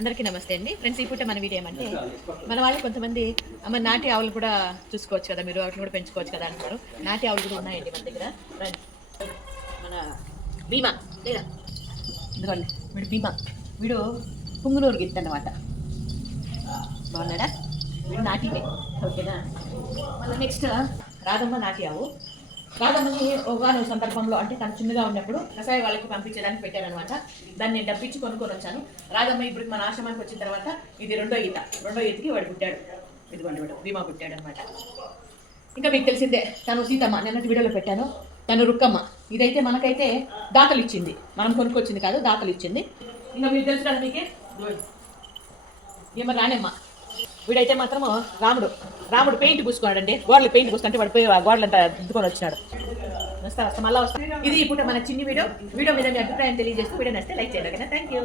అందరికీ నమస్తే అండి ఫ్రెండ్స్. ఈ పూట మన వీడియో ఏమంటే మన వాళ్ళు కొంతమంది అమ్మ నాటి ఆవులు కూడా చూసుకోవచ్చు కదా, మీరు వాటిని కూడా పెంచుకోవచ్చు కదా అంటారు. నాటి ఆవులు కూడా ఉన్నాయండి మన దగ్గర. మన భీమా లేదా ఇదిగోండి, వీడు భీమా, వీడు పుంగునూరు గిత్త అన్నమాట. బాగున్నాడా? వీడు నాటివే, ఓకేనా. మళ్ళీ నెక్స్ట్ రాధమ్మ నాటి ఆవు. రాధమ్మని ఒకనొక సందర్భంలో అంటే తను చిన్నగా ఉన్నప్పుడు కసాయ వాళ్ళకి పంపించడానికి పెట్టారనమాట. దాన్ని నేను డబ్బిచ్చి కొనుక్కొని వచ్చాను. రాధమ్మ ఇప్పుడు మన ఆశ్రమానికి వచ్చిన తర్వాత ఇది రెండో ఈతకి వాడు పుట్టాడు. ఇదిగోండి వాడు భీమా పుట్టాడు అనమాట. ఇంకా మీకు తెలిసిందే తను సీతమ్మ, నిన్నటి వీడియోలో పెట్టాను. తను రుక్కమ్మ. ఇదైతే మనకైతే దాతలు ఇచ్చింది, మనం కొనుక్కొచ్చింది కాదు, దాతలు ఇచ్చింది. ఇంకా మీకు తెలుసు కదా మీకే ఏమో రాణమ్మ. వీడైతే మాత్రము రాముడు పెయింట్ పూసుకున్నాడండి. గోడలు పెయింట్ పూసుకుంటే వాడు పోయి గోడలంతా దిద్దుకొని వచ్చినాడు. వస్తా మళ్ళీ వస్తా. ఇది ఇప్పుడు మన చిన్ని వీడియో మీద మీ అభిప్రాయం తెలియజేస్తూ వీడియో నచ్చితే లైక్ చేయండి. ఓకేనా? Thank you.